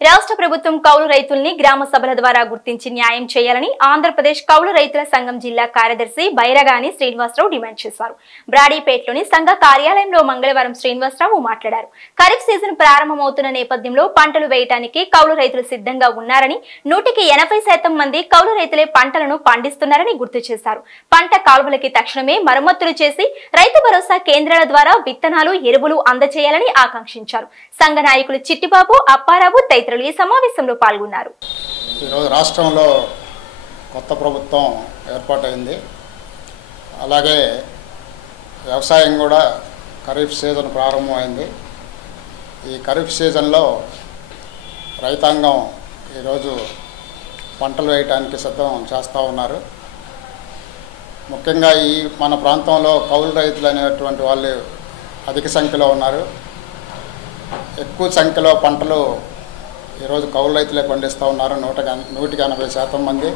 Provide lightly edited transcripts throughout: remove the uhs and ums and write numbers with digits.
రాష్ట్ర ప్రభుత్వం కౌలు రైతుల్ని గ్రామ సభల ద్వారా గుర్తించి న్యాయం చేయాలని ఆంధ్రప్రదేశ్ కౌలు రైతుల సంఘం జిల్లా కార్యదర్శి బైరగాని శ్రీనివాసరావు డిమాండ్ చేశారు. బ్రాడీపేటలోని సంఘ కార్యాలయంలో మంగళవారం శ్రీనివాసరావు మాట్లాడారు. ఖరీఫ్ సీజన్ ప్రారంభమవుతున్న నేపథ్యంలో పంటలు వేయడానికి కౌలు రైతులు సిద్ధంగా ఉన్నారని, 180% మంది కౌలు రైతులే పంటలను పండిస్తున్నారని గుర్తు చేశారు. పంట కాలువలకి తక్షణమే మరమ్మతులు చేసి రైతు భరోసా కేంద్రాల ద్వారా విత్తనాలు, ఎరువులు అందజేయాలని ఆకాంక్షించారు. సంఘ నాయకులు చిట్టిబాబు, అప్పారావు తదితరులు ఈ సమావేశంలో పాల్గొన్నారు. ఈరోజు రాష్ట్రంలో కొత్త ప్రభుత్వం ఏర్పాటైంది. అలాగే వ్యవసాయం కూడా ఖరీఫ్ సీజన్ ప్రారంభమైంది. ఈ ఖరీఫ్ సీజన్లో రైతాంగం ఈరోజు పంటలు వేయడానికి సిద్ధం చేస్తూ ఉన్నారు. ముఖ్యంగా ఈ మన ప్రాంతంలో కౌలు రైతులు అనేటువంటి వాళ్ళు అధిక సంఖ్యలో ఉన్నారు. ఎక్కువ సంఖ్యలో పంటలు ఈరోజు కౌలు రైతులే పండిస్తూ ఉన్నారు. 180% మంది.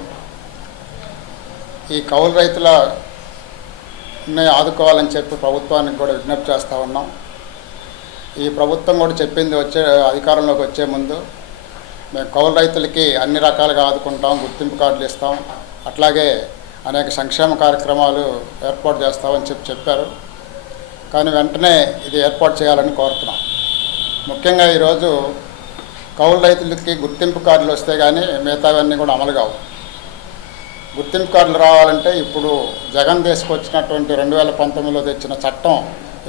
ఈ కౌలు రైతులని ఆదుకోవాలని చెప్పి ప్రభుత్వానికి కూడా విజ్ఞప్తి చేస్తూ ఉన్నాం. ఈ ప్రభుత్వం కూడా చెప్పింది అధికారంలోకి వచ్చే ముందు మేము కౌలు రైతులకి అన్ని రకాలుగా ఆదుకుంటాం, గుర్తింపు కార్డులు ఇస్తాం, అట్లాగే అనేక సంక్షేమ కార్యక్రమాలు ఏర్పాటు చేస్తామని చెప్పారు. కానీ వెంటనే ఇది ఏర్పాటు చేయాలని కోరుతున్నాం. ముఖ్యంగా ఈరోజు కౌలు రైతులకి గుర్తింపు కార్డులు వస్తే కానీ మిగతావన్నీ కూడా అమలు కావు. గుర్తింపు కార్డులు రావాలంటే ఇప్పుడు జగన్ తీసుకొచ్చినటువంటి 2019లో తెచ్చిన చట్టం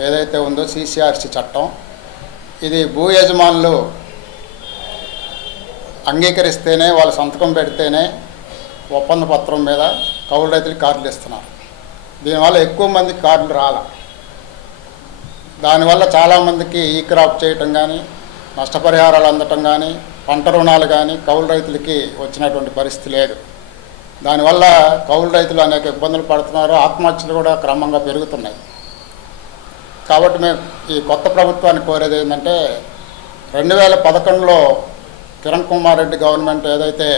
ఏదైతే ఉందో CCRC చట్టం, ఇది భూ యజమానులు అంగీకరిస్తేనే, వాళ్ళ సంతకం పెడితేనే ఒప్పంద పత్రం మీద కౌలు రైతులకి కార్డులు ఇస్తున్నారు. దీనివల్ల ఎక్కువ మందికి కార్డులు రాల. దానివల్ల చాలామందికి ఈ క్రాప్ చేయటం కానీ, నష్టపరిహారాలు అందటం కానీ, పంట రుణాలు కానీ కౌలు రైతులకి వచ్చినటువంటి పరిస్థితి లేదు. దానివల్ల కౌలు రైతులు అనేక ఇబ్బందులు పడుతున్నారు. ఆత్మహత్యలు కూడా క్రమంగా పెరుగుతున్నాయి. కాబట్టి మేము ఈ కొత్త ప్రభుత్వాన్ని కోరేది ఏంటంటే, 2011లో కిరణ్ కుమార్ రెడ్డి గవర్నమెంట్ ఏదైతే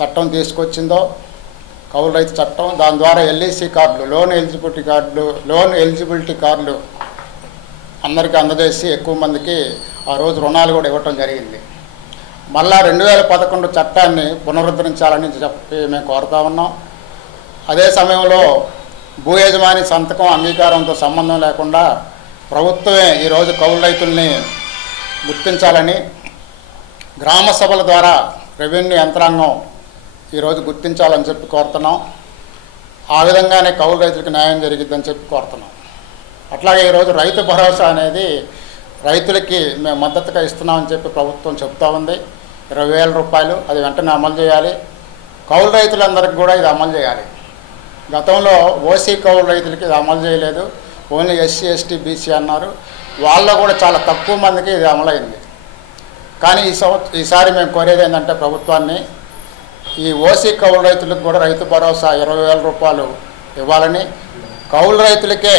చట్టం తీసుకొచ్చిందో కౌలు రైతు చట్టం, దాని ద్వారా LEC కార్డులు, లోన్ ఎలిజిబిలిటీ కార్డులు అందరికీ అందజేసి ఎక్కువ మందికి ఆ రోజు రుణాలు కూడా ఇవ్వటం జరిగింది. మళ్ళా 2011 చట్టాన్ని పునరుద్ధరించాలని చెప్పి మేము కోరుతా ఉన్నాం. అదే సమయంలో భూ యజమాని సంతకం అంగీకారంతో సంబంధం లేకుండా ప్రభుత్వమే ఈరోజు కౌలు రైతుల్ని గుర్తించాలని గ్రామ సభల ద్వారా రెవెన్యూ యంత్రాంగం ఈరోజు గుర్తించాలని చెప్పి కోరుతున్నాం. ఆ విధంగానే కౌలు రైతులకు న్యాయం జరిగిద్దని చెప్పి కోరుతున్నాం. అట్లాగే ఈరోజు రైతు భరోసా అనేది రైతులకి మేము మద్దతుగా ఇస్తున్నామని చెప్పి ప్రభుత్వం చెప్తా ఉంది. 20,000 రూపాయలు అది వెంటనే అమలు చేయాలి. కౌలు రైతులందరికీ కూడా ఇది అమలు చేయాలి. గతంలో OC కౌలు రైతులకి ఇది అమలు చేయలేదు. ఓన్లీ SC, ST, BC అన్నారు. వాళ్ళ కూడా చాలా తక్కువ మందికి ఇది అమలైంది. కానీ ఈసారి మేము కోరేది ఏంటంటే ప్రభుత్వాన్ని ఈ OC కౌలు రైతులకు కూడా రైతు భరోసా 20,000 రూపాయలు ఇవ్వాలని, కౌలు రైతులకే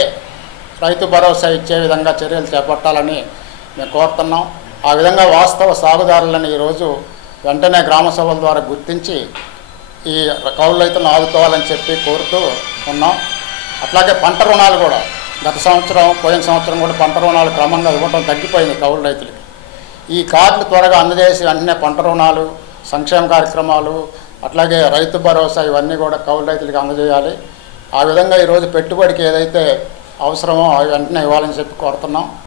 రైతు భరోసా ఇచ్చే విధంగా చర్యలు చేపట్టాలని మేము కోరుతున్నాం. ఆ విధంగా వాస్తవ సాగుదారులను ఈరోజు వెంటనే గ్రామ సభల ద్వారా గుర్తించి ఈ కౌలు రైతులను ఆదుకోవాలని చెప్పి కోరుతూ ఉన్నాం. అట్లాగే పంట రుణాలు కూడా పోయిన సంవత్సరం కూడా పంట రుణాలు క్రమంగా ఇవ్వడం తగ్గిపోయింది కౌలు రైతులకి. ఈ కార్డులు త్వరగా అందజేసి వెంటనే పంట రుణాలు, సంక్షేమ కార్యక్రమాలు, అట్లాగే రైతు భరోసా ఇవన్నీ కూడా కౌలు రైతులకి అందజేయాలి. ఆ విధంగా ఈరోజు పెట్టుబడికి ఏదైతే అవసరమో అవి వెంటనే ఇవ్వాలని చెప్పి కోరుతున్నాం.